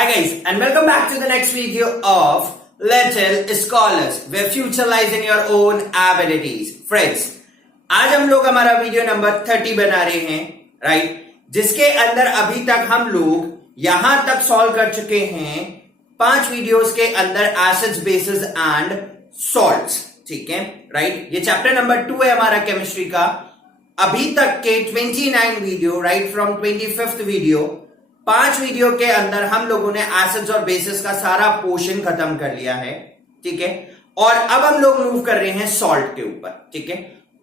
Hi guys and welcome back to the next video of Little Scholars where future lies in your own abilities. Friends, आज हम लोग हमारा video number 30 बना रहे हैं, right? जिसके अंदर अभी तक हम लोग यहां तक सॉल्व कर चुके हैं 5 वीडियोस के अंदर एसिड्स, बेसिस एंड सॉल्ट्स, ठीक है, राइट? ये चैप्टर नंबर 2 है हमारा केमिस्ट्री का। अभी तक के 29 video, right from 25th video, 5 video के अंदर हम लोगों ने एसिड्स और बेसिस का सारा पोर्शन खत्म कर लिया है, ठीक है। और अब हम लोग मूव कर रहे हैं सॉल्ट के ऊपर, ठीक है।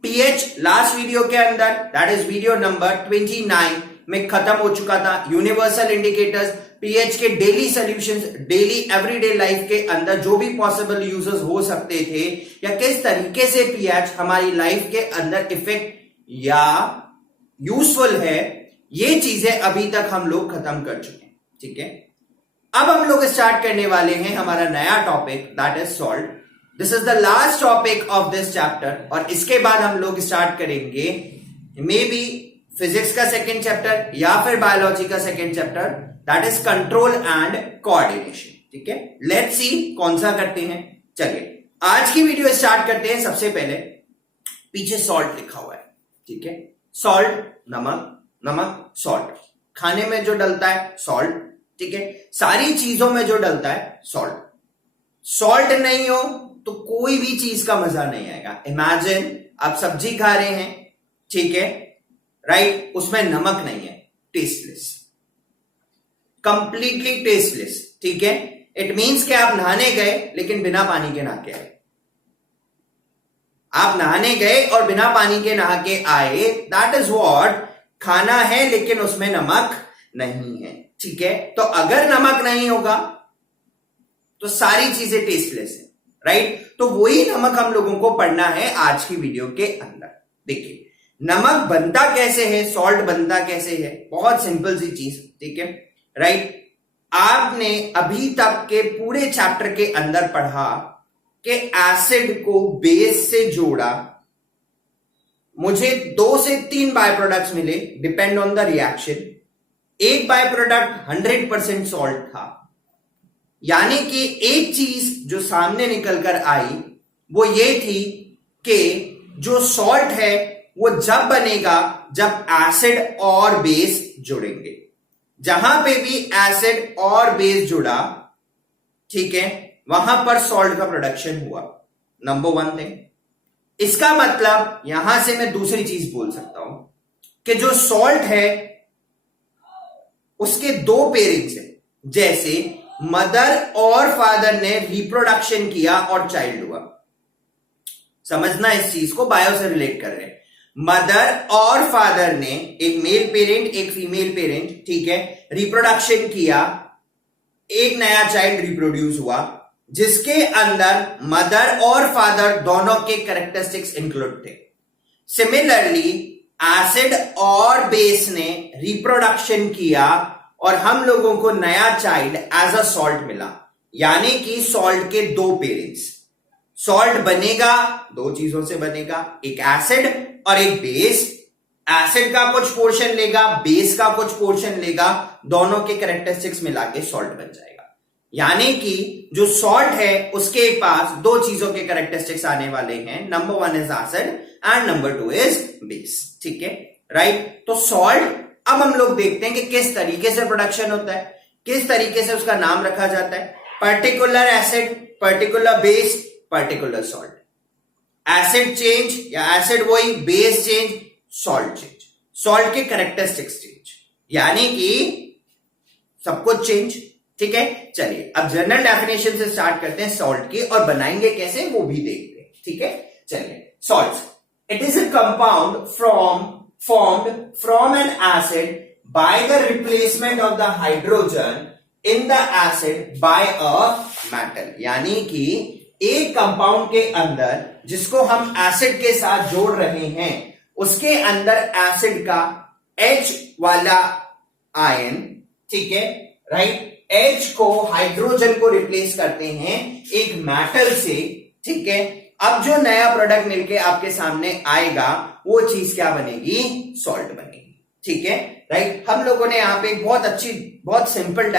पीएच लास्ट वीडियो के अंदर, दैट इज वीडियो नंबर 29 में खत्म हो चुका था। यूनिवर्सल इंडिकेटर्स, पीएच के daily solutions, daily everyday life के अंदर जो भी पॉसिबल यूजेस हो सकते थे या किस तरीके से पीएच हमारी लाइफ के अंदर इफेक्ट या यूजफुल है, ये चीजें अभी तक हम लोग खत्म कर चुके हैं, ठीक है। अब हम लोग स्टार्ट करने वाले हैं हमारा नया topic, that is salt. This is the last topic of this chapter और इसके बाद हम लोग स्टार्ट करेंगे मे बी फिजिक्स का सेकेंड चैप्टर या फिर बायोलॉजी का second chapter, that is control and coordination, ठीक है। लेट्स सी कौन सा करते हैं। चलिए आज की वीडियो स्टार्ट करते हैं। सबसे पहले पीछे सॉल्ट लिखा हुआ है, ठीक है। सॉल्ट नमक, नमक सॉल्ट, खाने में जो डलता है सॉल्ट, ठीक है। सारी चीजों में जो डलता है सॉल्ट। सॉल्ट नहीं हो तो कोई भी चीज का मजा नहीं आएगा। इमेजिन आप सब्जी खा रहे हैं, ठीक है, राइट, उसमें नमक नहीं है, टेस्टलेस, कंप्लीटली टेस्टलेस, ठीक है। इट मींस कि आप नहाने गए लेकिन बिना पानी के नहा के आए। आप नहाने गए और बिना पानी के नहा के आए, दैट इज व्हाट खाना है लेकिन उसमें नमक नहीं है, ठीक है। तो अगर नमक नहीं होगा तो सारी चीजें टेस्टलेस है, राइट। तो वही नमक हम लोगों को पढ़ना है आज की वीडियो के अंदर। देखिए नमक बनता कैसे है, सॉल्ट बनता कैसे है, बहुत सिंपल सी चीज, ठीक है, राइट। आपने अभी तक के पूरे चैप्टर के अंदर पढ़ा कि एसिड को बेस से जोड़ा, मुझे 2 से 3 बाय प्रोडक्ट्स मिले डिपेंड ऑन द रिएक्शन। एक बाय प्रोडक्ट 100% सॉल्ट था, यानी कि एक चीज जो सामने निकल कर आई वो ये थी कि जो सॉल्ट है वो जब बनेगा जब एसिड और बेस जुड़ेंगे। जहां पे भी एसिड और बेस जुड़ा, ठीक है, वहां पर सॉल्ट का प्रोडक्शन हुआ। Number 1 thing. इसका मतलब यहां से मैं दूसरी चीज बोल सकता हूं कि जो सॉल्ट है उसके 2 पेरेंट्स हैं। जैसे मदर और फादर ने रिप्रोडक्शन किया और चाइल्ड हुआ। समझना इस चीज को, बायो से रिलेट कर रहे हैं। मदर और फादर ने, एक मेल पेरेंट एक फीमेल पेरेंट, ठीक है, रिप्रोडक्शन किया, एक नया चाइल्ड रिप्रोड्यूस हुआ जिसके अंदर मदर और फादर दोनों के कैरेक्टरिस्टिक्स इंक्लूड थे। सिमिलरली एसिड और बेस ने रिप्रोडक्शन किया और हम लोगों को नया चाइल्ड एज अ सॉल्ट मिला, यानी कि सॉल्ट के 2 पेरेंट्स। सॉल्ट बनेगा 2 चीजों से बनेगा, एक एसिड और एक बेस। एसिड का कुछ पोर्शन लेगा, बेस का कुछ पोर्शन लेगा, दोनों के कैरेक्टरिस्टिक्स मिला के सॉल्ट बन जाएगा। यानी कि जो सॉल्ट है उसके पास 2 चीजों के कैरेक्टरिस्टिक्स आने वाले हैं। Number 1 is acid and number 2 is base, ठीक है, राइट। तो सॉल्ट अब हम लोग देखते हैं कि किस तरीके से प्रोडक्शन होता है, किस तरीके से उसका नाम रखा जाता है। Particular acid, particular base, particular salt. Acid change या एसिड वही, base change, salt change, salt के कैरेक्टरिस्टिक्स चेंज, यानी कि सब कुछ चेंज, ठीक है। चलिए अब जनरल डेफिनेशन से स्टार्ट करते हैं सॉल्ट की और बनाएंगे कैसे वो भी देखते हैं, ठीक है। चलिए salt, it is a compound formed from an acid by the replacement of the hydrogen in the acid by a metal। यानी कि एक कंपाउंड के अंदर जिसको हम एसिड के साथ जोड़ रहे हैं उसके अंदर एसिड का H वाला आयन, ठीक है, राइट, H को हाइड्रोजन को रिप्लेस करते हैं एक मेटल से, ठीक है। अब जो नया प्रोडक्ट मिलके आपके सामने आएगा वो चीज क्या बनेगी, सॉल्ट बनेगी, ठीक है, राइट। हम लोगों ने यहां पे बहुत अच्छी, बहुत सिंपल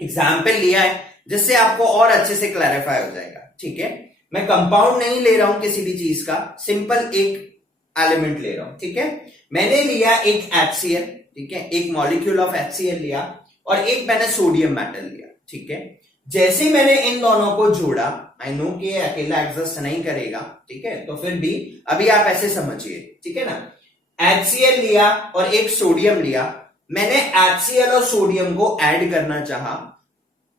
एग्जाम्पल लिया है जिससे आपको और अच्छे से क्लैरिफाई हो जाएगा। ठीक है, मैं कंपाउंड नहीं ले रहा हूं किसी भी चीज का, सिंपल एक एलिमेंट ले रहा हूं। ठीक है, मैंने लिया एक HCl, ठीक है, एक मॉलिक्यूल ऑफ HCl लिया और एक मैंने सोडियम मेटल लिया। ठीक है, जैसे मैंने इन दोनों को जोड़ा, आई नो कि ये अकेला एग्जिस्ट नहीं करेगा, ठीक है, तो फिर भी अभी आप ऐसे समझिए। ठीक है ना, HCl लिया और एक सोडियम लिया, मैंने HCl और सोडियम को ऐड करना चाहा,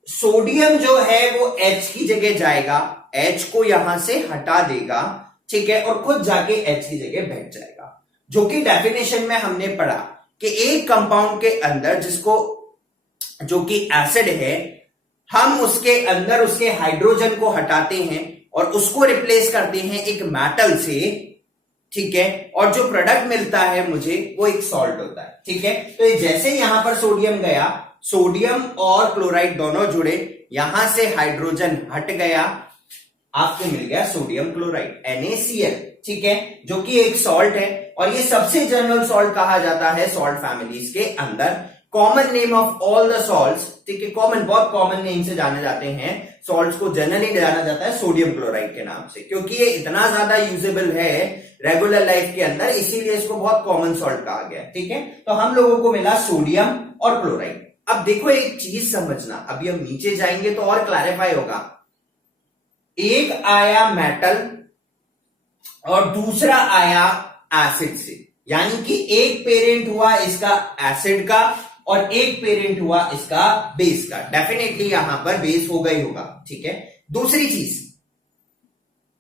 सोडियम जो है वो H की जगह जाएगा, H को यहां से हटा देगा, ठीक है, और खुद जाके H की जगह बैठ जाएगा, जो कि डेफिनेशन में हमने पढ़ा कि एक कंपाउंड के अंदर जिसको जो कि एसिड है, हम उसके अंदर उसके हाइड्रोजन को हटाते हैं और उसको रिप्लेस करते हैं एक मेटल से, ठीक है, और जो प्रोडक्ट मिलता है मुझे वो एक सॉल्ट होता है। ठीक है, तो जैसे यहां पर सोडियम गया, सोडियम और क्लोराइड दोनों जुड़े, यहां से हाइड्रोजन हट गया, आपको मिल गया सोडियम क्लोराइड NaCl। ठीक है, जो कि एक सॉल्ट है और ये सबसे जनरल सॉल्ट कहा जाता है सॉल्ट फैमिलीज के अंदर। Common name of all the salts, ठीक है, कॉमन, बहुत कॉमन नेम से जाने जाते हैं सॉल्ट्स को, जनरली जाना जाता है सोडियम क्लोराइड के नाम से, क्योंकि ये इतना ज्यादा यूजेबल है रेगुलर लाइफ के अंदर, इसीलिए इसको बहुत कॉमन सॉल्ट कहा गया। ठीक है, तो हम लोगों को मिला सोडियम और क्लोराइड। अब देखो एक चीज समझना, अभी हम नीचे जाएंगे तो और क्लैरिफाई होगा। एक आया मेटल और दूसरा आया एसिड से, यानी कि एक पेरेंट हुआ इसका एसिड का और एक पेरेंट हुआ इसका बेस का। डेफिनेटली यहां पर बेस होगा ही होगा। ठीक है, दूसरी चीज,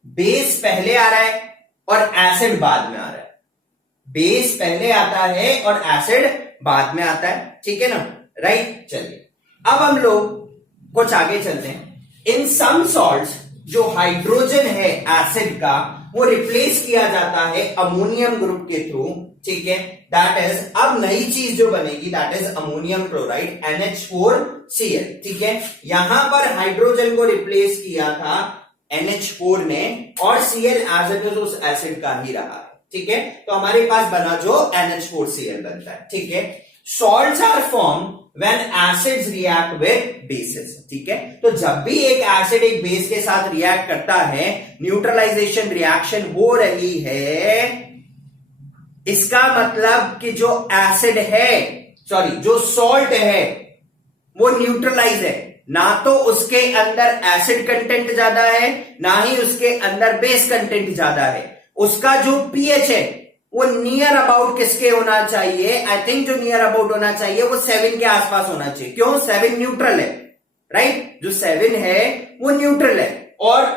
बेस पहले आ रहा है और एसिड बाद में आ रहा है, बेस पहले आता है और एसिड बाद में आता है। ठीक है ना, राइट। चलिए अब हम लोग कुछ आगे चलते हैं। इन सम सॉल्ट्स जो हाइड्रोजन है एसिड का वो रिप्लेस किया जाता है अमोनियम ग्रुप के थ्रू। ठीक है, दैट इज, अब नई चीज जो बनेगी that is ammonium chloride NH4Cl। ठीक है, यहां पर हाइड्रोजन को रिप्लेस किया था NH4 ने और Cl एज इट इज उस एसिड का ही रहा है। ठीक है, तो हमारे पास बना जो NH4Cl बनता है। ठीक है, salts are form when acids react with bases। ठीक है, तो जब भी एक एसिड एक बेस के साथ रिएक्ट करता है, न्यूट्रलाइजेशन रिएक्शन हो रही है, इसका मतलब कि जो एसिड है, सॉरी जो सॉल्ट है वो न्यूट्रलाइज है, ना तो उसके अंदर एसिड कंटेंट ज्यादा है ना ही उसके अंदर बेस कंटेंट ज्यादा है। उसका जो पीएच है वो नियर अबाउट किसके होना चाहिए, आई थिंक जो नियर अबाउट होना चाहिए वो 7 के आसपास होना चाहिए। क्यों? 7 न्यूट्रल है, राइट, जो 7 है वो न्यूट्रल है। और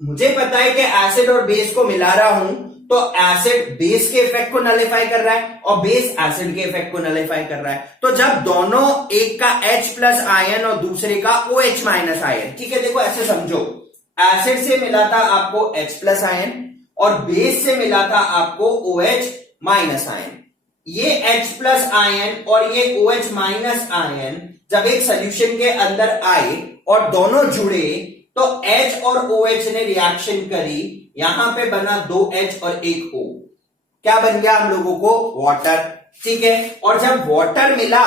मुझे पता है कि एसिड और बेस को मिला रहा हूं तो एसिड बेस के इफेक्ट को नलिफाई कर रहा है और बेस एसिड के इफेक्ट को नलिफाई कर रहा है। तो जब दोनों, एक का H+ आयन और दूसरे का OH- आयन, ठीक है, देखो ऐसे समझो, एसिड से मिला था आपको H+ आयन और बेस से मिला था आपको OH- आयन। ये H+ आयन और ये OH- आयन जब एक सॉल्यूशन के अंदर आए और दोनों जुड़े तो H और OH ने रिएक्शन करी, यहां पे बना 2H और 1 O। क्या बन गया हम लोगों को? वाटर। ठीक है, और जब वाटर मिला,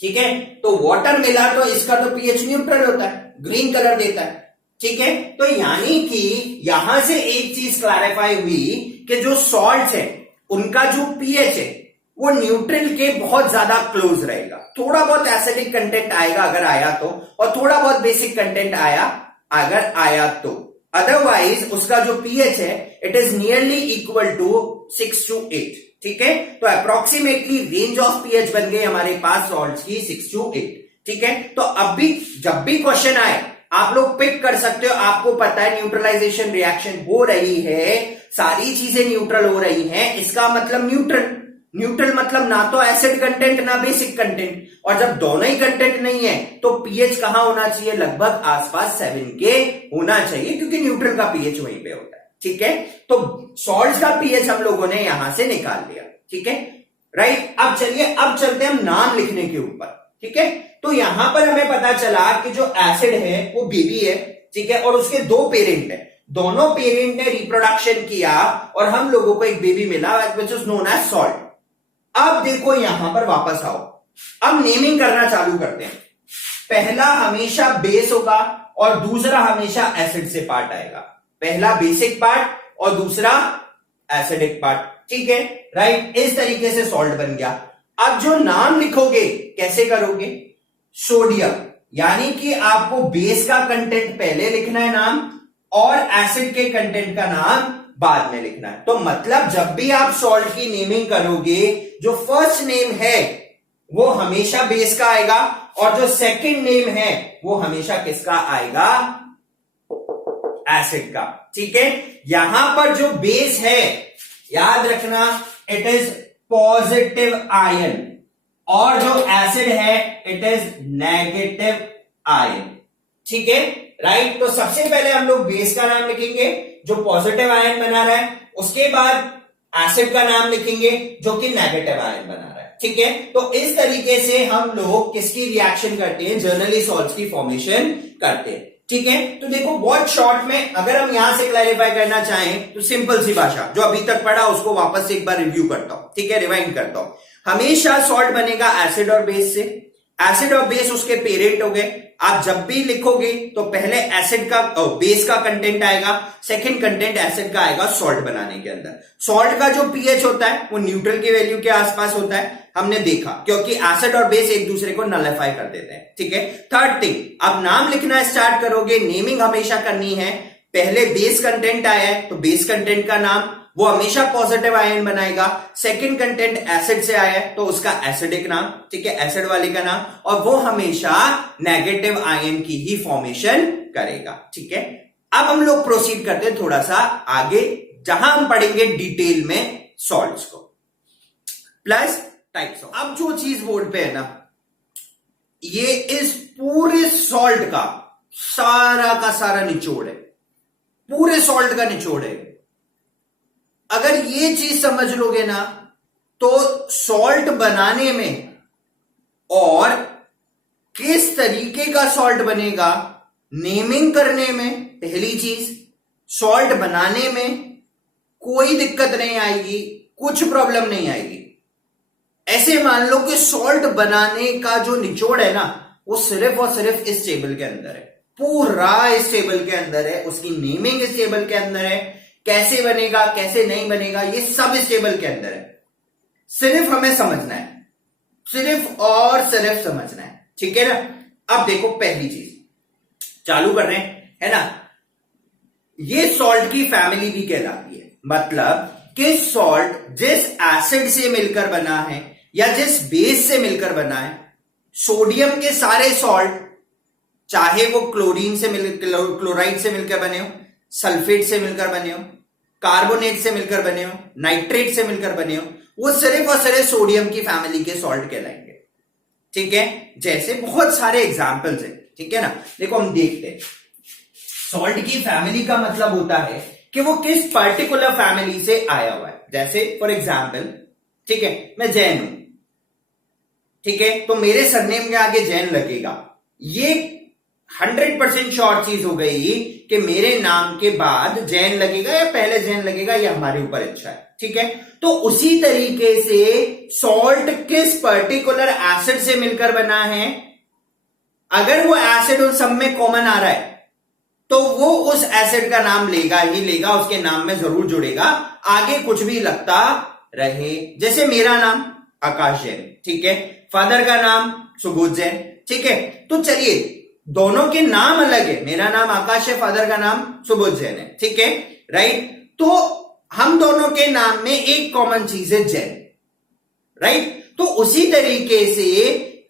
ठीक है, तो वाटर मिला तो इसका तो पीएच न्यूट्रल होता है, ग्रीन कलर देता है। ठीक है, तो यानी कि यहां से एक चीज क्लैरिफाई हुई कि जो सॉल्ट्स है उनका जो पीएच है वो न्यूट्रल के बहुत ज्यादा क्लोज रहेगा। थोड़ा बहुत एसिडिक कंटेंट आएगा अगर आया तो, और थोड़ा बहुत बेसिक कंटेंट आया अगर आया तो, अदरवाइज उसका जो पीएच है it is nearly equal to 6 to 8। ठीक है, तो अप्रोक्सीमेटली रेंज ऑफ पीएच बन गई हमारे पास सॉल्ट्स की 6 to 8। ठीक है, तो अब भी जब भी क्वेश्चन आए आप लोग पिक कर सकते हो, आपको पता है न्यूट्रलाइजेशन रिएक्शन हो रही है, सारी चीजें न्यूट्रल हो रही हैं, इसका मतलब न्यूट्रल। न्यूट्रल मतलब ना तो एसिड कंटेंट ना बेसिक कंटेंट, और जब दोनों ही कंटेंट नहीं है तो पीएच कहां होना चाहिए? लगभग आसपास 7 के होना चाहिए, क्योंकि न्यूट्रल का पीएच वहीं पे होता है। ठीक है, तो सॉल्ट्स का पीएच हम लोगों ने यहां से निकाल लिया। ठीक है, राइट। अब चलिए, अब चलते हैं हम नाम लिखने के ऊपर। ठीक है, तो यहां पर हमें पता चला कि जो एसिड है वो बेबी है, ठीक है, और उसके 2 पेरेंट है, दोनों पेरेंट ने रिप्रोडक्शन किया और हम लोगों को एक बेबी मिला which is known as salt. अब देखो यहां पर वापस आओ, अब नेमिंग करना चालू करते हैं। पहला हमेशा बेस होगा और दूसरा हमेशा एसिड से पार्ट आएगा। पहला बेसिक पार्ट और दूसरा एसिडिक पार्ट, ठीक है, राइट। इस तरीके से सॉल्ट बन गया। अब जो नाम लिखोगे कैसे करोगे? सोडियम, यानी कि आपको बेस का कंटेंट पहले लिखना है नाम और एसिड के कंटेंट का नाम बाद में लिखना है। तो मतलब जब भी आप सॉल्ट की नेमिंग करोगे, जो फर्स्ट नेम है वो हमेशा बेस का आएगा और जो सेकंड नेम है वो हमेशा किसका आएगा? एसिड का, ठीक है। यहां पर जो बेस है याद रखना, इट इज पॉजिटिव आयन और जो एसिड है इट इज नेगेटिव आयन, ठीक है, राइट। तो सबसे पहले हम लोग बेस का नाम लिखेंगे जो पॉजिटिव आयन बना रहा है, उसके बाद एसिड का नाम लिखेंगे जो कि नेगेटिव आयन बना रहा है, ठीक है। तो इस तरीके से हम लोग किसकी रिएक्शन करते हैं? जनरली सॉल्ट्स की फॉर्मेशन करते हैं, ठीक है। तो देखो बहुत शॉर्ट में अगर हम यहां से क्लैरिफाई करना चाहें तो सिंपल सी भाषा, जो अभी तक पढ़ा उसको वापस से एक बार रिव्यू करता हूं, ठीक है, रिवाइंड करता हूं। हमेशा सॉल्ट बनेगा एसिड और बेस से। एसिड और बेस उसके पेरेंट हो गए। आप जब भी लिखोगे तो पहले एसिड का बेस का कंटेंट आएगा, सेकंड कंटेंट एसिड का आएगा सॉल्ट बनाने के अंदर। सॉल्ट का जो पीएच होता है वो न्यूट्रल की वैल्यू के आसपास होता है, हमने देखा, क्योंकि एसिड और बेस एक दूसरे को नलिफाई कर देते हैं, ठीक है। थर्ड थिंग, अब नाम लिखना स्टार्ट करोगे, नेमिंग हमेशा करनी है। पहले बेस कंटेंट आया है तो बेस कंटेंट का नाम वो हमेशा पॉजिटिव आयन बनाएगा। सेकंड कंटेंट एसिड से आया है तो उसका एसिडिक नाम, ठीक है, एसिड वाले का नाम, और वो हमेशा नेगेटिव आयन की ही फॉर्मेशन करेगा, ठीक है। अब हम लोग प्रोसीड करते हैं थोड़ा सा आगे, जहां हम पढ़ेंगे डिटेल में सॉल्ट्स को प्लस टाइप्स ऑफ। अब जो चीज बोर्ड पे है ना, ये इस पूरे सॉल्ट का सारा निचोड़ है, पूरे सॉल्ट का निचोड़ है। अगर ये चीज समझ लोगे ना तो सॉल्ट बनाने में और किस तरीके का सॉल्ट बनेगा, नेमिंग करने में, पहली चीज, सॉल्ट बनाने में कोई दिक्कत नहीं आएगी, कुछ प्रॉब्लम नहीं आएगी। ऐसे मान लो कि सॉल्ट बनाने का जो निचोड़ है ना वो सिर्फ और सिर्फ इस टेबल के अंदर है, पूरा इस टेबल के अंदर है, उसकी नेमिंग इस टेबल के अंदर है, कैसे बनेगा कैसे नहीं बनेगा ये सब इस टेबल के अंदर है। सिर्फ हमें समझना है, सिर्फ और सिर्फ समझना है, ठीक है ना। अब देखो पहली चीज चालू कर रहे हैं, है ना, ये सॉल्ट की फैमिली भी कहलाती है। मतलब कि सॉल्ट जिस एसिड से मिलकर बना है या जिस बेस से मिलकर बना है, सोडियम के सारे सॉल्ट, चाहे वो क्लोरीन से क्लोराइड से मिलकर बने हो, सल्फेट से मिलकर बने हो, कार्बोनेट से मिलकर बने हो, नाइट्रेट से मिलकर बने हो, वो सिर्फ और सिर्फ सोडियम की फैमिली के सॉल्ट कहलाएंगे, ठीक है। जैसे बहुत सारे एग्जाम्पल्स हैं, ठीक है ना। देखो हम देखते हैं, सॉल्ट की फैमिली का मतलब होता है कि वो किस पर्टिकुलर फैमिली से आया हुआ है। जैसे फॉर एग्जाम्पल, ठीक है, मैं जैन हूं, ठीक है, तो मेरे सरनेम के आगे जैन लगेगा। ये 100% श्योर चीज हो गई कि मेरे नाम के बाद जैन लगेगा या पहले जैन लगेगा, ये हमारे ऊपर इच्छा है, ठीक है। तो उसी तरीके से सॉल्ट किस पर्टिकुलर एसिड से मिलकर बना है, अगर वो एसिड उन सब में कॉमन आ रहा है तो वो उस एसिड का नाम लेगा ही लेगा, उसके नाम में जरूर जुड़ेगा, आगे कुछ भी लगता रहे। जैसे मेरा नाम आकाश जैन, ठीक है, फादर का नाम सुबोध जैन, ठीक है। तो चलिए दोनों के नाम अलग है, मेरा नाम आकाश है, फादर का नाम सुबोध जैन है, ठीक है, राइट। तो हम दोनों के नाम में एक कॉमन चीज है जैन, राइट। तो उसी तरीके से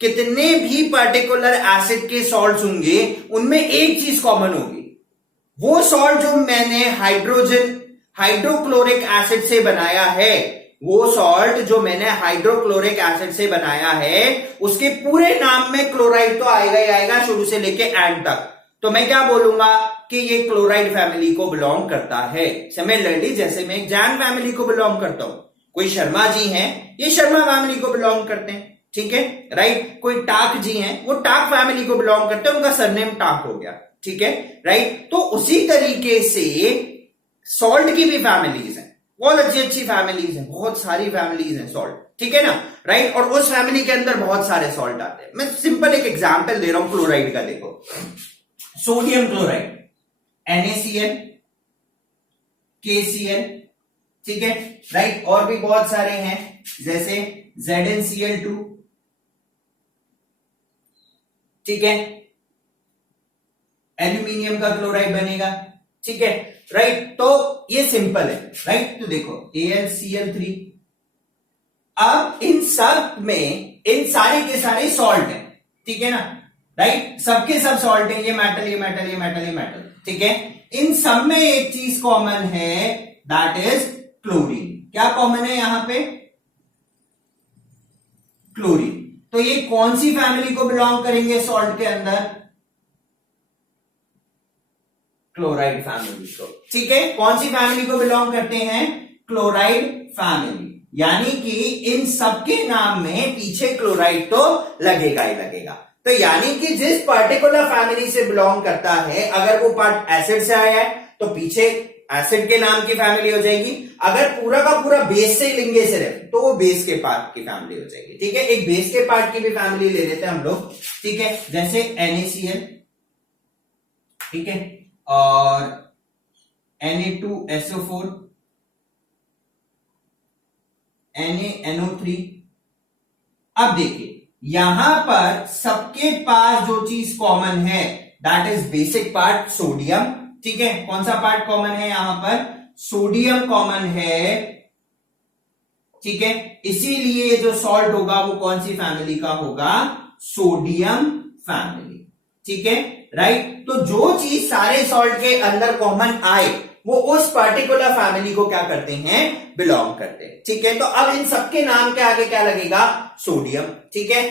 कितने भी पर्टिकुलर एसिड के सॉल्ट्स होंगे उनमें एक चीज कॉमन होगी, वो सॉल्ट जो मैंने हाइड्रोक्लोरिक एसिड से बनाया है, वो सॉल्ट जो मैंने हाइड्रोक्लोरिक एसिड से बनाया है उसके पूरे नाम में क्लोराइड तो आएगा ही आएगा शुरू से लेके एंड तक। तो मैं क्या बोलूंगा कि ये क्लोराइड फैमिली को बिलोंग करता है। सिमिलरली जैसे मैं जैन फैमिली को बिलोंग करता हूं, कोई शर्मा जी हैं, ये शर्मा फैमिली को बिलोंग करते हैं, ठीक है, राइट। कोई टाक जी हैं, वो टाक फैमिली को बिलोंग करते हैं, उनका सरनेम टाक हो गया, ठीक है, राइट। तो उसी तरीके से सॉल्ट की भी फैमिलीज हैं, बहुत अच्छी अच्छी फैमिलीज हैं, बहुत सारी फैमिलीज हैं सॉल्ट, ठीक है ना, राइट। और उस फैमिली के अंदर बहुत सारे सॉल्ट आते हैं। मैं सिंपल एक एग्जांपल दे रहा हूं क्लोराइड का, देखो सोडियम क्लोराइड NaCl, KCl, ठीक है, राइट। और भी बहुत सारे हैं जैसे ZnCl2, ठीक है, एल्यूमिनियम का क्लोराइड बनेगा, ठीक है, राइट। तो ये सिंपल है, राइट। तो देखो AlCl3, अब इन सब में इन सारे के सारे सॉल्ट हैं, ठीक है ना, राइट। सबके सब सॉल्ट हैं, ये मेटल, ये मेटल, ये मेटल, ये मेटल, ठीक है। इन सब में एक चीज कॉमन है, दैट इज क्लोरीन। क्या कॉमन है यहां पे? क्लोरीन। तो ये कौन सी फैमिली को बिलोंग करेंगे सॉल्ट के अंदर? क्लोराइड फैमिली को, ठीक है। कौन सी फैमिली को बिलोंग करते हैं? Chloride family. यानी कि इन सबके नाम में पीछे क्लोराइड तो लगेगा ही लगेगा। तो यानी कि जिस पर्टिकुलर फैमिली से बिलोंग करता है, अगर वो पार्ट एसिड से आया है तो पीछे एसिड के नाम की फैमिली हो जाएगी। अगर पूरा का पूरा बेस से लेंगे सिर्फ, तो वो बेस के पार्ट की फैमिली हो जाएगी, ठीक है। एक बेस के पार्ट की भी फैमिली ले लेते हैं हम लोग, ठीक है, जैसे NaCl, ठीक है, और Na2SO4, NaNO3। अब देखिए यहां पर सबके पास जो चीज कॉमन है that is basic part sodium, ठीक है। कौन सा पार्ट कॉमन है यहां पर? सोडियम कॉमन है, ठीक है। इसीलिए जो सॉल्ट होगा वो कौन सी फैमिली का होगा? सोडियम फैमिली, ठीक है, राइट। तो जो चीज सारे सॉल्ट के अंदर कॉमन आए वो उस पर्टिकुलर फैमिली को क्या करते हैं? बिलोंग करते हैं, ठीक है। तो अब इन सबके नाम के आगे क्या लगेगा? सोडियम, ठीक है,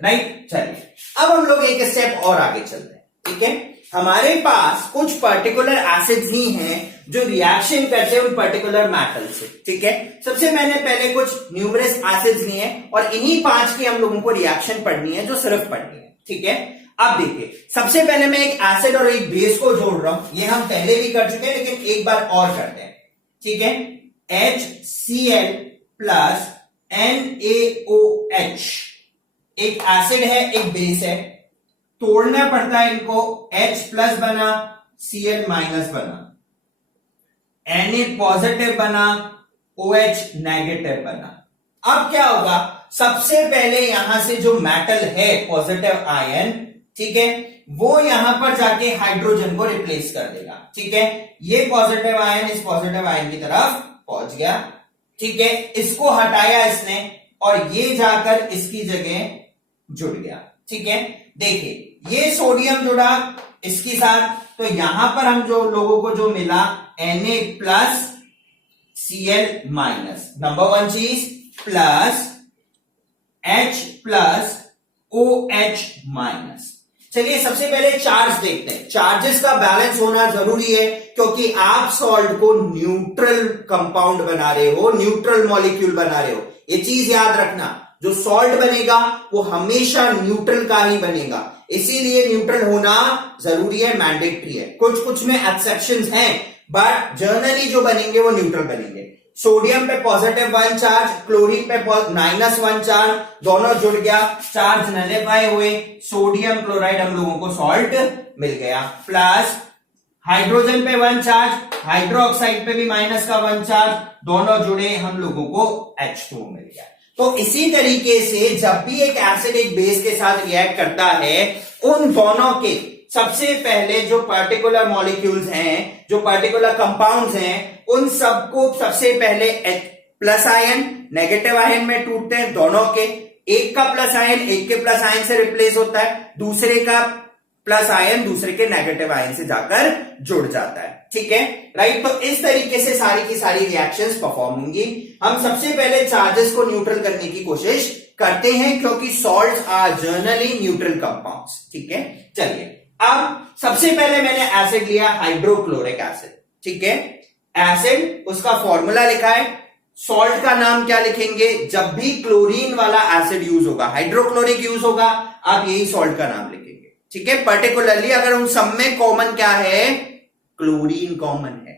राइट। चलिए अब हम लोग एक स्टेप और आगे चलते हैं, ठीक है। हमारे पास कुछ पर्टिकुलर एसिड्स ही हैं जो रिएक्शन करते हैं उन पर्टिकुलर मेटल से, ठीक है। सबसे मैंने पहले कुछ न्यूमरस एसिड्स लिए हैं और इन्हीं 5 की हम लोगों को रिएक्शन पढ़नी है, जो सिर्फ पढ़नी है, ठीक है। अब देखिए सबसे पहले मैं एक एसिड और एक बेस को जोड़ रहा हूं। ये हम पहले भी कर चुके हैं लेकिन एक बार और करते हैं, ठीक है। HCl प्लस NaOH, एक एसिड है एक बेस है, तोड़ना पड़ता है इनको। H प्लस बना, Cl माइनस बना, Na पॉजिटिव बना, OH नेगेटिव बना। अब क्या होगा? सबसे पहले यहां से जो मेटल है पॉजिटिव आयन, ठीक है, वो यहां पर जाके हाइड्रोजन को रिप्लेस कर देगा, ठीक है। ये पॉजिटिव आयन इस पॉजिटिव आयन की तरफ पहुंच गया, ठीक है। इसको हटाया इसने और ये जाकर इसकी जगह जुड़ गया, ठीक है। देखिए ये सोडियम जुड़ा इसके साथ, तो यहां पर हम जो लोगों को जो मिला Na plus Cl minus, number 1 चीज, plus H plus OH minus. चलिए सबसे पहले चार्ज देखते हैं। चार्जेस का बैलेंस होना जरूरी है क्योंकि आप सॉल्ट को न्यूट्रल कंपाउंड बना रहे हो, न्यूट्रल मॉलिक्यूल बना रहे हो। ये चीज याद रखना, जो सॉल्ट बनेगा वो हमेशा न्यूट्रल का ही बनेगा, इसीलिए न्यूट्रल होना जरूरी है, मैंडेटरी है। कुछ कुछ में एक्सेप्शंस हैं बट जनरली जो बनेंगे वो न्यूट्रल बनेंगे। सोडियम पे पॉजिटिव 1 चार्ज, क्लोरीन पे -1 चार्ज, दोनों जुड़ गया, चार्ज नलिफाई हुए, सोडियम क्लोराइड हम लोगों को सॉल्ट मिल गया। प्लस हाइड्रोजन पे 1 चार्ज, हाइड्रोक्साइड पे भी -1 चार्ज, दोनों जुड़े, हम लोगों को H2 मिल गया। तो इसी तरीके से जब भी एक एसिड एक बेस के साथ रिएक्ट करता है, उन दोनों के सबसे पहले जो पर्टिकुलर मॉलिक्यूल्स हैं, जो पर्टिकुलर कंपाउंड्स हैं, उन सबको सबसे पहले प्लस आयन नेगेटिव आयन में टूटते हैं दोनों के। एक का प्लस आयन एक के प्लस आयन से रिप्लेस होता है, दूसरे का प्लस आयन दूसरे के नेगेटिव आयन से जाकर जुड़ जाता है, ठीक है, राइट। तो इस तरीके से सारी की सारी रिएक्शंस परफॉर्म होंगी। हम सबसे पहले चार्जेस को न्यूट्रल करने की कोशिश करते हैं क्योंकि salts are generally neutral compounds, ठीक है। चलिए अब सबसे पहले मैंने एसिड लिया हाइड्रोक्लोरिक एसिड, ठीक है। एसिड उसका फॉर्मूला लिखा है, सॉल्ट का नाम क्या लिखेंगे? जब भी क्लोरीन वाला एसिड यूज होगा, हाइड्रोक्लोरिक यूज होगा, आप यही सॉल्ट का नाम लिखेंगे, ठीक है। पर्टिकुलरली अगर उन सब में कॉमन क्या है? क्लोरीन कॉमन है,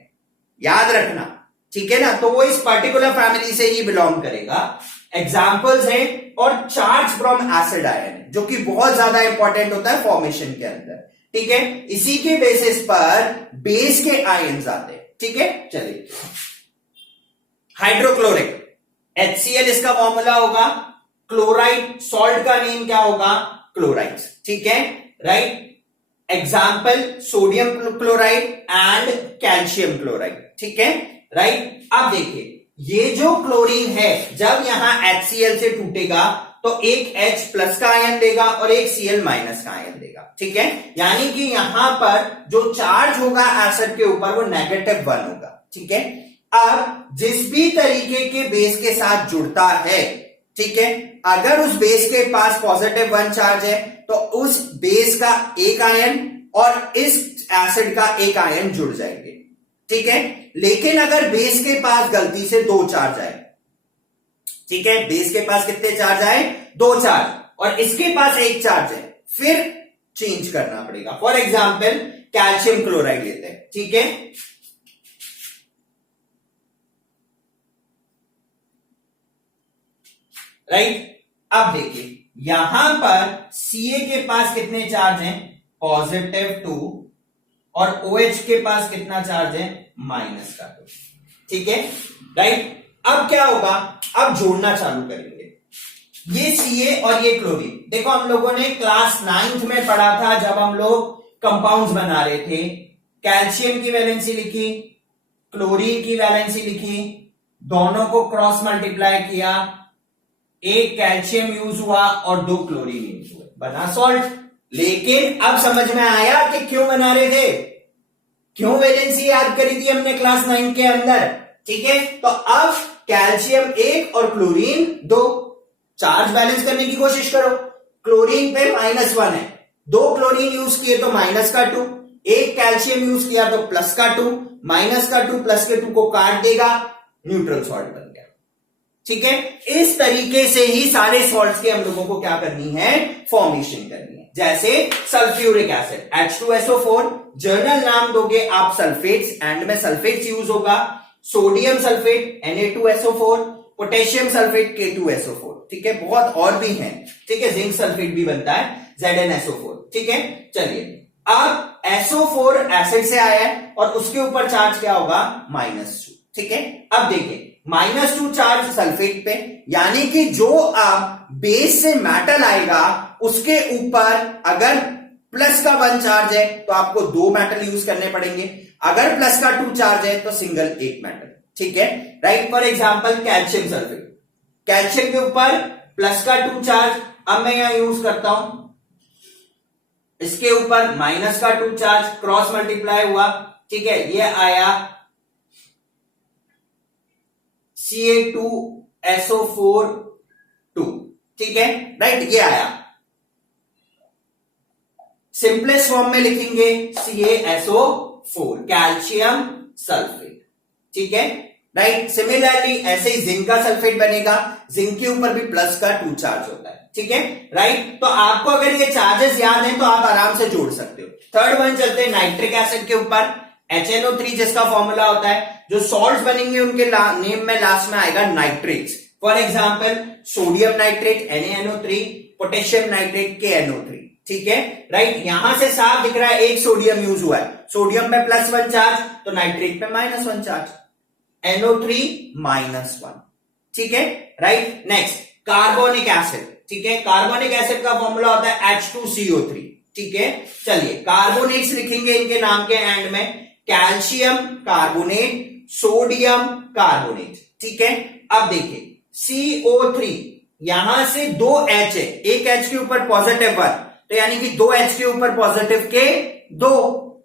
याद रखना, ठीक है ना। तो वो इस पर्टिकुलर फैमिली से ही बिलोंग करेगा। एग्जाम्पल्स हैं और चार्ज फ्रॉम एसिड आयन, जो कि बहुत ज्यादा इंपॉर्टेंट होता है फॉर्मेशन के अंदर, ठीक है। इसी के बेसिस पर बेस के आयन्स आते हैं, ठीक है। चलिए, हाइड्रोक्लोरिक HCl इसका फॉर्मूला होगा, क्लोराइड सॉल्ट का नेम क्या होगा, क्लोराइड्स, ठीक है, right. Example sodium chloride and calcium chloride, ठीक है, राइट। अब देखिए, ये जो क्लोरीन है जब यहां HCl से टूटेगा तो एक H प्लस का आयन देगा और एक Cl माइनस का आयन देगा, ठीक है। यानी कि यहां पर जो चार्ज होगा एसिड के ऊपर वो -1 होगा, ठीक है। अब जिस भी तरीके के बेस के साथ जुड़ता है, ठीक है, अगर उस बेस के पास +1 चार्ज है तो उस बेस का एक आयन और इस एसिड का एक आयन जुड़ जाएंगे, ठीक है। लेकिन अगर बेस के पास गलती से 2 चार्ज आए, ठीक है, बेस के पास कितने चार्ज आए, 2 चार्ज, और इसके पास 1 चार्ज है, फिर चेंज करना पड़ेगा। फॉर एग्जाम्पल कैल्शियम क्लोराइड लेते हैं, ठीक है, राइट। अब देखिए, यहां पर Ca के पास कितने चार्ज हैं, +2, और OH के पास कितना चार्ज है, -2, ठीक है, राइट। अब क्या होगा, अब जोड़ना चालू करेंगे, ये Ca और ये क्लोरीन। देखो, हम लोगों ने क्लास 9th में पढ़ा था जब हम लोग कंपाउंड्स बना रहे थे, कैल्शियम की वैलेंसी लिखी, क्लोरीन की वैलेंसी लिखी, दोनों को क्रॉस मल्टीप्लाई किया, एक कैल्शियम यूज हुआ और 2 क्लोरीन यूज हुए, बना सॉल्ट। लेकिन अब समझ में आया कि क्यों बना रहे थे, क्यों वैलेंसी याद करी थी हमने क्लास 9 के अंदर, ठीक है। तो अब कैल्शियम 1 और क्लोरीन 2, चार्ज बैलेंस करने की कोशिश करो। क्लोरीन पे -1 है, 2 क्लोरीन यूज किए तो -2, एक कैल्शियम यूज किया तो +2, -2 +2 को काट देगा, न्यूट्रल सॉल्ट बन गया, ठीक है। इस तरीके से ही सारे सॉल्ट्स के हम लोगों को क्या करनी है, फॉर्मेशन करनी है। जैसे सल्फ्यूरिक एसिड H2SO4, जर्नल नाम दोगे आप सल्फेट्स, एंड में सल्फेट्स यूज होगा, sodium sulphate Na2SO4, potassium sulphate K2SO4, ठीक है, बहुत और भी हैं, ठीक है, जिंक सल्फेट भी बनता है ZnSO4, ठीक है। चलिए, अब SO4 एसिड से आया है और उसके ऊपर चार्ज क्या होगा, -2, ठीक है। अब देखिए, -2 चार्ज सल्फेट पे, यानी कि जो अब बेस से मेटल आएगा उसके ऊपर अगर प्लस का 1 चार्ज है तो आपको 2 मेटल यूज करने पड़ेंगे, अगर प्लस का 2 चार्ज है तो सिंगल 1 मेटल, ठीक है, right. For example calcium sulphate, calcium के ऊपर प्लस का 2 चार्ज, अब मैं यहां यूज करता हूं, इसके ऊपर -2 चार्ज, क्रॉस मल्टीप्लाई हुआ, ठीक है, ये आया Ca2SO4 2, ठीक है, राइट, ये आया। सिंपलेस्ट फॉर्म में लिखेंगे CaSO4, कैल्शियम सल्फेट, ठीक है, राइट। सिमिलरली ऐसे ही जिंक का सल्फेट बनेगा, जिंक के ऊपर भी प्लस का 2 चार्ज होता है, ठीक है, राइट। तो आपको अगर ये चार्जेस याद हैं तो आप आराम से जोड़ सकते हो। थर्ड वन चलते हैं नाइट्रिक एसिड के ऊपर, HNO3 जिसका फॉर्मूला होता है, जो सॉल्ट्स बनेंगे उनके नेम में लास्ट में आएगा nitrates. For example sodium nitrate NaNO3, potassium nitrate KNO3, ठीक है, राइट। यहां से साफ दिख रहा है एक सोडियम यूज हुआ है, सोडियम पे +1 चार्ज तो नाइट्रेट पे -1 चार्ज, NO3 -1, ठीक है, राइट। नेक्स्ट कार्बोनिक एसिड, ठीक है, कार्बोनिक एसिड का फॉर्मूला होता है H2CO3, ठीक है। चलिए, कार्बोनेट्स लिखेंगे इनके नाम के एंड में, कैल्शियम कार्बोनेट, सोडियम कार्बोनेट, ठीक है। अब देखिए, CO3, यहां से 2 H है, एक H के ऊपर +1, तो यानी कि 2 H के ऊपर पॉजिटिव के 2,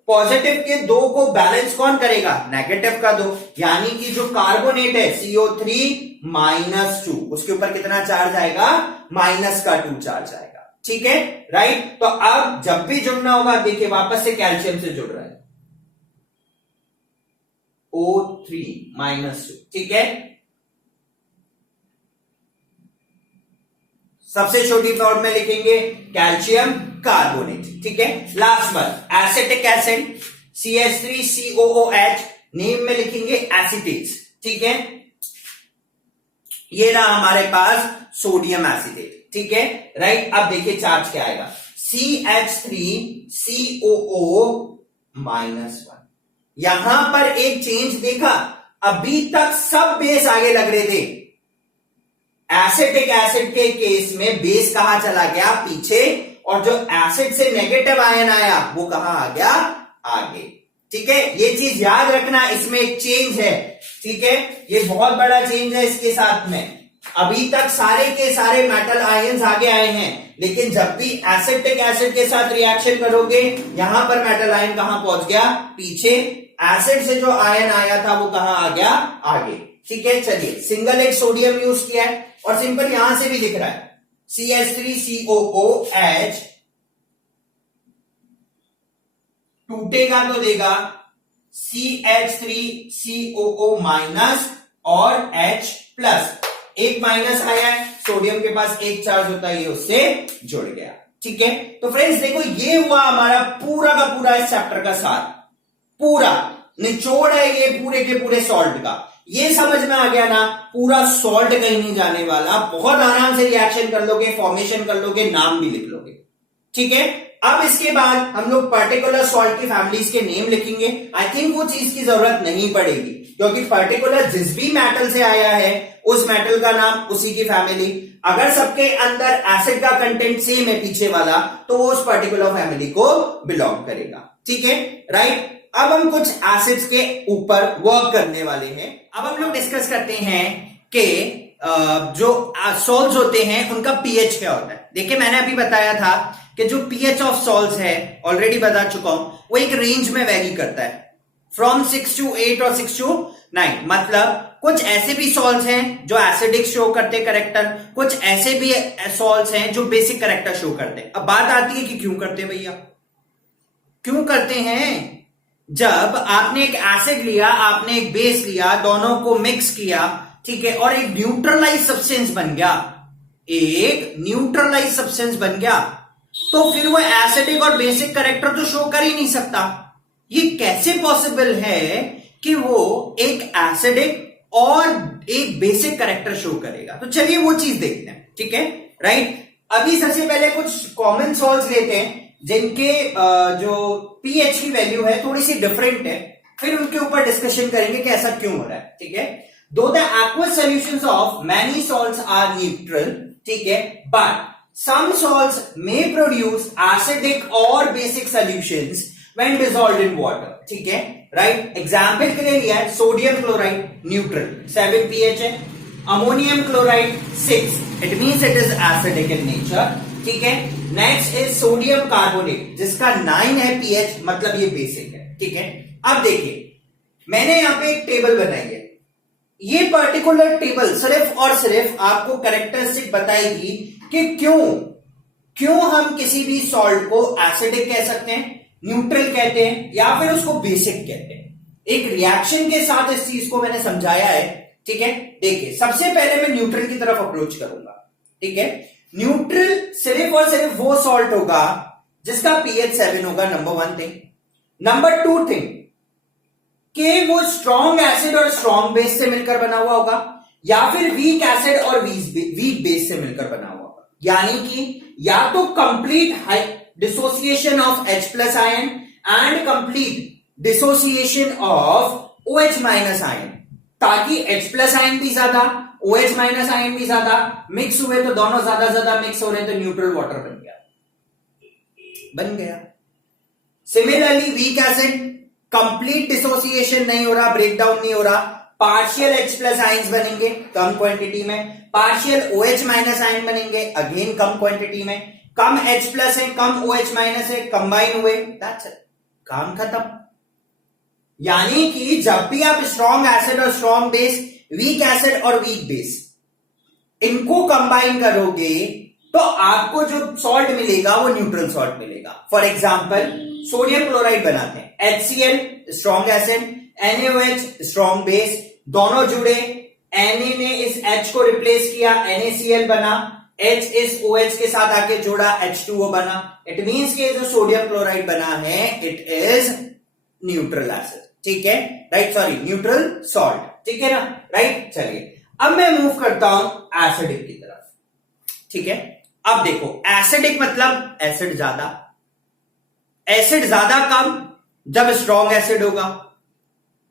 पॉजिटिव के 2 को बैलेंस कौन करेगा, नेगेटिव का 2, यानी कि जो कार्बोनेट है CO3 -2, उसके ऊपर कितना चार्ज आएगा, -2 चार्ज आएगा, ठीक है, राइट। तो अब जब भी जुड़ना होगा, देखिए वापस से कैल्शियम से जुड़ रहा है, O3 -2, ठीक है। सबसे छोटी फॉर्म में लिखेंगे कैल्शियम कार्बोनेट, ठीक है। Last one acetic acid CH3COOH, name में लिखेंगे एसिटेट्स, ठीक है। ये रहा हमारे पास सोडियम एसिटेट, ठीक है, राइट। अब देखिए चार्ज क्या आएगा, CH3COO-1। यहां पर एक चेंज देखा, अभी तक सब बेस आगे लग रहे थे, एसिटिक एसिड के केस में बेस कहां चला गया, पीछे, और जो एसिड से नेगेटिव आयन आया वो कहां आ गया, आगे, ठीक है। ये चीज याद रखना, इसमें एक चेंज है, ठीक है, ये बहुत बड़ा चेंज है इसके साथ में। अभी तक सारे के सारे मेटल आयन्स आगे आए हैं, लेकिन जब भी एसिटिक एसिड के साथ रिएक्शन करोगे, यहां पर मेटल आयन कहां पहुंच गया, पीछे, एसिड से जो आयन आया था वो कहां आ गया, आगे, ठीक है। चलिए सिंगल एक सोडियम यूज किया है, और सिंपल यहां से भी दिख रहा है, CH3COOH, टूटेगा तो देगा CH3COO- और H+, एक माइनस आया है, सोडियम के पास एक चार्ज होता है, ये उससे जुड़ गया, ठीक है। तो फ्रेंड्स देखो, ये हुआ हमारा पूरा का पूरा इस चैप्टर का सार, पूरा निचोड़ है ये पूरे के पूरे सॉल्ट का। ये समझ में आ गया ना, पूरा सॉल्ट कहीं नहीं जाने वाला, बहुत आराम से रिएक्शन कर लोगे, फॉर्मेशन कर लोगे, नाम भी लिख लोगे, ठीक है। अब इसके बाद हम लोग पर्टिकुलर सॉल्ट की फैमिलीज के नेम लिखेंगे। आई थिंक वो चीज की जरूरत नहीं पड़ेगी, क्योंकि पर्टिकुलर जिस भी मेटल से आया है उस मेटल का नाम, उसी की फैमिली। अगर सबके अंदर एसिड का कंटेंट सेम है पीछे वाला, तो वो उस पर्टिकुलर फैमिली को बिलोंग करेगा, ठीक है, राइट। अब हम कुछ एसिड्स के ऊपर वर्क करने वाले हैं। अब हम लोग डिस्कस करते हैं कि जो सॉल्ट्स होते हैं उनका पीएच क्या होता है। देखिए मैंने अभी बताया था कि जो पीएच ऑफ सॉल्ट्स है, ऑलरेडी बता चुका हूं, वो एक रेंज में वेरी करता है, फ्रॉम 6 to 8 और 6 to 9। मतलब कुछ ऐसे भी सॉल्ट्स हैं जो एसिडिक शो करते करेक्टर, कुछ ऐसे भी सॉल्ट्स हैं जो बेसिक करेक्टर शो करते हैं। अब बात आती है कि क्यों करते हैं भैया, क्यों करते हैं। जब आपने एक एसिड लिया, आपने एक बेस लिया, दोनों को मिक्स किया, ठीक है, और एक न्यूट्रलाइज सब्सटेंस बन गया, एक न्यूट्रलाइज सब्सटेंस बन गया, तो फिर वो एसिडिक और बेसिक करेक्टर तो शो कर ही नहीं सकता। ये कैसे पॉसिबल है कि वो एक एसिडिक और एक बेसिक करेक्टर शो करेगा। तो चलिए वो चीज देखते हैं, ठीक है, राइट। अभी सबसे पहले कुछ कॉमन सॉल्ट्स लेते हैं जिनके जो पीएच की वैल्यू है थोड़ी सी डिफरेंट है, फिर उनके ऊपर डिस्कशन करेंगे कि ऐसा क्यों हो रहा है, ठीक है। दो the aqueous solutions of many salts are neutral, ठीक है, but some salts may produce acidic or basic solutions when dissolved in water, ठीक है, राइट। एग्जाम्पल के लिए लिया है सोडियम क्लोराइड, न्यूट्रल, 7 pH है, ammonium chloride 6, it means it is acidic in nature, ठीक है। नेक्स्ट इज सोडियम कार्बोनेट जिसका 9 है pH, मतलब ये बेसिक है, ठीक है। अब देखिए मैंने यहां पे एक टेबल बनाई है, ये पर्टिकुलर टेबल सिर्फ और सिर्फ आपको कैरेक्टरिस्टिक बताएगी कि क्यों हम किसी भी सॉल्ट को एसिडिक कह सकते हैं, न्यूट्रल कहते हैं, या फिर उसको बेसिक कहते हैं। एक रिएक्शन के साथ इस चीज को मैंने समझाया है, ठीक है। देखिए सबसे पहले मैं न्यूट्रल की तरफ अप्रोच करूंगा, ठीक है। न्यूट्रल सिर्फ और सिर्फ वो सॉल्ट होगा जिसका पीएच 7 होगा, नंबर 1 थिंग। नंबर 2 थिंग कि वो स्ट्रॉन्ग एसिड और स्ट्रॉन्ग बेस से मिलकर बना हुआ होगा, या फिर वीक एसिड और वीक बेस से मिलकर बना हुआ होगा। यानी कि या तो complete dissociation of H+ ion and complete dissociation of OH- ion, ताकि H+ आयन भी ज्यादा, OH- आयन भी ज्यादा मिक्स हुए, तो दोनों ज्यादा मिक्स हो रहे, तो न्यूट्रल वाटर बन गया। Similarly weak acid complete dissociation नहीं हो रहा, ब्रेकडाउन नहीं हो रहा, पार्शियल H+ आयन्स बनेंगे कम क्वांटिटी में, पार्शियल OH- आयन बनेंगे अगेन कम क्वांटिटी में, कम H+ है, कम OH- है, कंबाइन हुए, दैट्स इट, काम खत्म। यानी कि जब भी आप स्ट्रॉन्ग एसिड और स्ट्रॉन्ग बेस, वीक एसिड और वीक बेस, इनको कंबाइन करोगे तो आपको जो सॉल्ट मिलेगा वो न्यूट्रल सॉल्ट मिलेगा। फॉर एग्जाम्पल सोडियम क्लोराइड बनाते हैं, HCl strong acid, NaOH strong base, दोनों जुड़े, Na ने इस H को रिप्लेस किया, NaCl बना, H इस OH के साथ आके जोड़ा, H2O बना। इट मींस कि जो सोडियम क्लोराइड बना है इट इज न्यूट्रल एसिड, ठीक है, राइट, सॉरी, न्यूट्रल सॉल्ट, ठीक है ना, राइट। चलिए अब मैं मूव करता हूं एसिडिक की तरफ, ठीक है। अब देखो एसिडिक मतलब एसिड ज्यादा, एसिड ज्यादा कम जब स्ट्रॉन्ग एसिड होगा,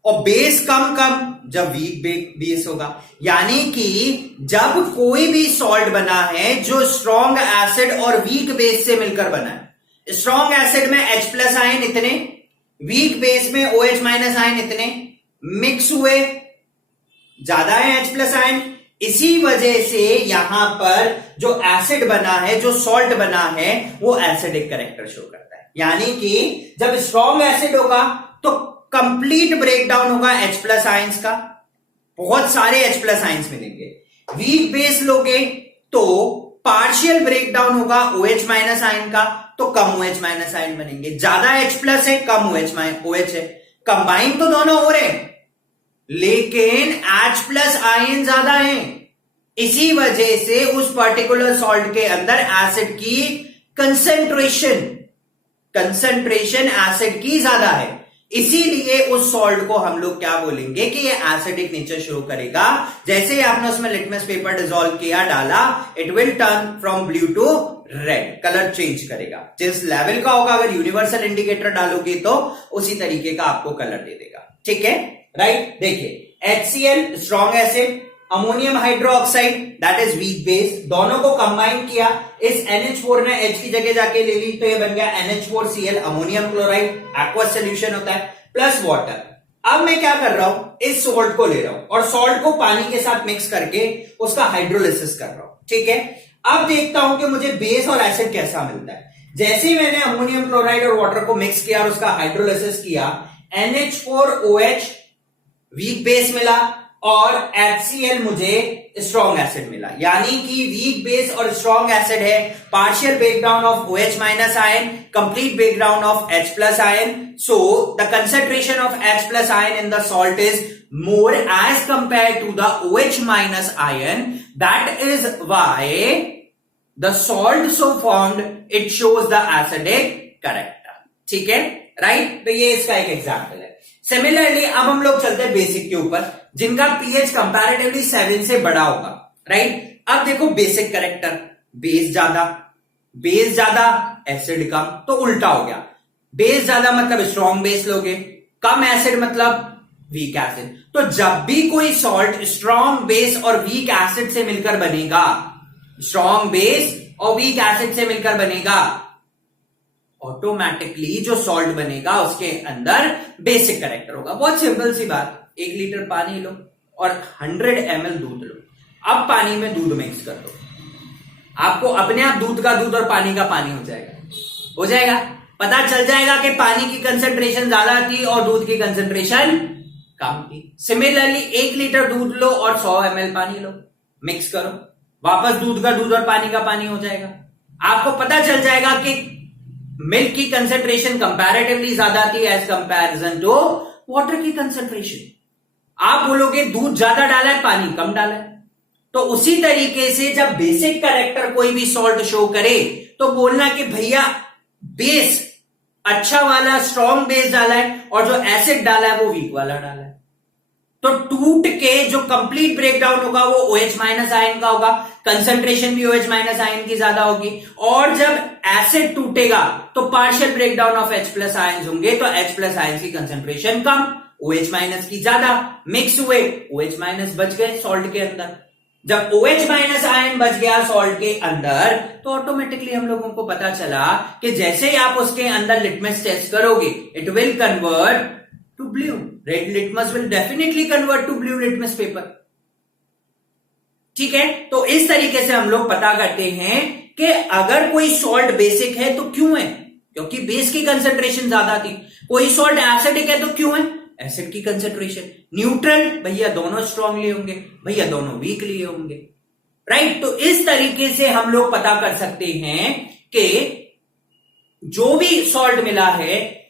और बेस कम कम जब वीक बेस होगा। यानी कि जब कोई भी सॉल्ट बना है जो स्ट्रॉन्ग एसिड और वीक बेस से मिलकर बना है, स्ट्रॉन्ग एसिड में H प्लस आयन इतने, वीक बेस में OH माइनस आयन इतने, मिक्स हुए ज्यादा है H प्लस आयन, इसी वजह से यहां पर जो एसिड बना है, जो सॉल्ट बना है, वो एसिडिक कैरेक्टर शो करता है। यानी कि जब स्ट्रॉन्ग एसिड होगा तो कंप्लीट ब्रेकडाउन होगा H प्लस आयंस का, बहुत सारे H प्लस आयंस मिलेंगे। वीक बेस लोगे तो पार्शियल ब्रेकडाउन होगा OH माइनस आयन का, तो कम OH माइनस आयन बनेंगे। ज्यादा H प्लस है, कम OH है, कंबाइन तो दोनों हो रहे हैं, लेकिन H प्लस आयन ज्यादा है, इसी वजह से उस पर्टिकुलर सॉल्ट के अंदर एसिड की कंसंट्रेशन एसिड की ज्यादा है, इसीलिए उस सॉल्ट को हम लोग क्या बोलेंगे कि ये एसिडिक नेचर शो करेगा। जैसे ही आपने उसमें लिटमस पेपर डिसॉल्व किया, डाला, it will turn from blue to red, colour change करेगा। जिस लेवल का होगा, अगर यूनिवर्सल इंडिकेटर डालोगे तो उसी तरीके का आपको कलर दे देगा, ठीक है, राइट। देखिए HCl strong acid, ammonium hydroxide that is weak base, दोनों को कंबाइन किया, इस NH4 ने H की जगह जाके ले ली, तो ये बन गया NH4Cl, ammonium chloride, aqueous solution होता है, प्लस वाटर। अब मैं क्या कर रहा हूं, इस सॉल्ट को ले रहा हूं और सॉल्ट को पानी के साथ मिक्स करके उसका हाइड्रोलिसिस कर रहा हूं, ठीक है। अब देखता हूं कि मुझे बेस और एसिड कैसा मिलता है। जैसे ही मैंने अमोनियम क्लोराइड और वाटर को मिक्स किया और उसका हाइड्रोलिसिस किया, NH4OH वीक बेस मिला और HCl मुझे स्ट्रॉन्ग एसिड मिला। यानी कि वीक बेस और स्ट्रॉन्ग एसिड है, partial breakdown of OH minus ion, complete breakdown of H plus ion, so the concentration of H plus ion in the salt is more as compared to the OH minus ion. That is why the salt so formed, it shows the acidic character, ठीक है, right. तो ये इसका एक example है। Similarly अब हम लोग चलते हैं बेसिक के ऊपर, जिनका pH कंपैरेटिवली 7 से बड़ा होगा, राइट। अब देखो बेसिक कैरेक्टर, बेस ज्यादा एसिड कम, तो उल्टा हो गया। बेस ज्यादा मतलब स्ट्रॉन्ग बेस लोगे, कम एसिड मतलब वीक एसिड। तो जब भी कोई सॉल्ट स्ट्रॉन्ग बेस और वीक एसिड से मिलकर बनेगा, स्ट्रॉन्ग बेस और वीक एसिड से मिलकर बनेगा, ऑटोमेटिकली जो सॉल्ट बनेगा उसके अंदर बेसिक कैरेक्टर होगा। बहुत सिंपल सी बात, 1 लीटर पानी लो और 100 ml दूध लो, अब पानी में दूध मिक्स कर दो, आपको अपने आप दूध का दूध और पानी का पानी हो जाएगा। पता चल जाएगा कि पानी की कंसेंट्रेशन ज्यादा थी और दूध की कंसेंट्रेशन कम थी। सिमिलरली 1 लीटर दूध लो और 100 ml पानी लो, मिक्स करो, वापस दूध का दूध और पानी का पानी हो जाएगा। आपको पता चल जाएगा कि मिल्क की कंसेंट्रेशन कंपैरेटिवली ज्यादा थी एज कंपैरिजन टू वाटर की कंसेंट्रेशन। आप बोलोगे दूध ज्यादा डाला है, पानी कम डाला है। तो उसी तरीके से जब बेसिक कैरेक्टर कोई भी सॉल्ट शो करे तो बोलना कि भैया बेस अच्छा वाला स्ट्रॉन्ग बेस डाला है और जो एसिड डाला है वो वीक वाला डाला है। तो टूट के जो कंप्लीट ब्रेकडाउन होगा वो OH माइनस आयन का होगा, कंसंट्रेशन भी OH माइनस आयन की ज्यादा होगी। और जब एसिड टूटेगा तो partial breakdown of H plus ion होंगे, तो H प्लस आयन की कंसंट्रेशन कम, OH माइनस की ज्यादा, मिक्स हुए, OH माइनस बच गए सॉल्ट के अंदर। जब OH माइनस आयन बच गया सॉल्ट के अंदर, तो ऑटोमेटिकली हम लोगों को पता चला कि जैसे ही आप उसके अंदर लिटमस टेस्ट करोगे, it will convert to blue, red litmus will definitely convert to blue litmus paper, ठीक है। तो इस तरीके से हम लोग पता करते हैं कि अगर कोई सॉल्ट बेसिक है तो क्यों है, क्योंकि बेस की कंसेंट्रेशन ज्यादा थी। कोई सॉल्ट एसिडिक है तो क्यों है, एसिड की कंसेंट्रेशन। न्यूट्रल, भैया दोनों स्ट्रांगली होंगे, भैया दोनों वीकली होंगे, राइट। तो इस तरीके से हम लोग पता कर सकते हैं कि जो भी सॉल्ट मिला है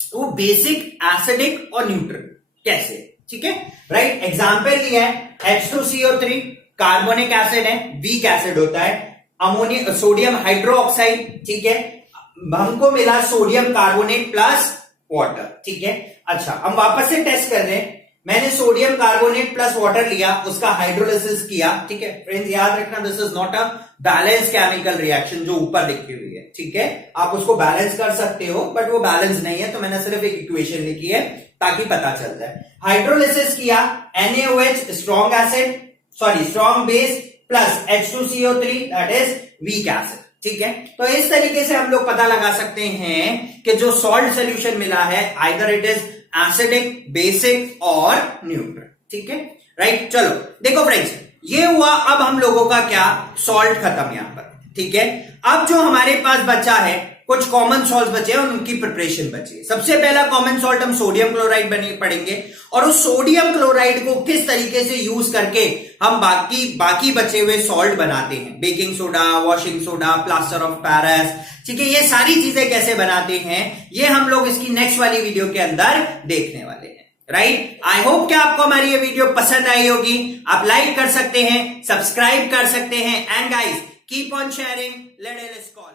वो बेसिक, एसिडिक और न्यूट्रल कैसे, ठीक है, राइट। एग्जाम्पल लिया है H2CO3 कार्बोनिक एसिड है, वीक एसिड होता है। अमोनियम सोडियम हाइड्रोक्साइड, ठीक है, हमको मिला सोडियम कार्बोनेट प्लस वाटर, ठीक है। अच्छा हम वापस से टेस्ट कर रहे हैं। मैंने सोडियम कार्बोनेट प्लस वाटर लिया, उसका हाइड्रोलिसिस किया, ठीक है फ्रेंड्स, याद रखना this is not a balance chemical reaction जो ऊपर लिखी हुई है, ठीक है। आप उसको बैलेंस कर सकते हो बट वो बैलेंस नहीं है, तो मैंने सिर्फ एक इक्वेशन लिखी है ताकि पता चल जाए। हाइड्रोलिसिस किया, NaOH strong acid, sorry strong base plus H2CO3 that is weak acid, ठीक है। तो इस तरीके से हम लोग पता लगा सकते हैं कि जो सॉल्ट सोल्यूशन मिला है either it is acidic, basic और न्यूट्रल, ठीक है राइट। चलो देखो फ्रेंड्स, ये हुआ अब हम लोगों का क्या, सॉल्ट खत्म यहां पर, ठीक है। अब जो हमारे पास बचा है कुछ कॉमन सॉल्ट बचे हैं और उनकी प्रिपरेशन बची है। सबसे पहला कॉमन सॉल्ट हम सोडियम क्लोराइड पढ़ेंगे और उस सोडियम क्लोराइड को किस तरीके से यूज करके हम बाकी बचे हुए सॉल्ट बनाते हैं, baking soda, washing soda, plaster of Paris, ठीक है। ये सारी चीजें कैसे बनाते हैं ये हम लोग इसकी नेक्स्ट वाली वीडियो के अंदर देखने वाले हैं, राइट। आई होप कि आपको हमारी ये वीडियो पसंद आई होगी। आप लाइक कर सकते हैं, सब्सक्राइब कर सकते हैं and guys keep on sharing, let us call.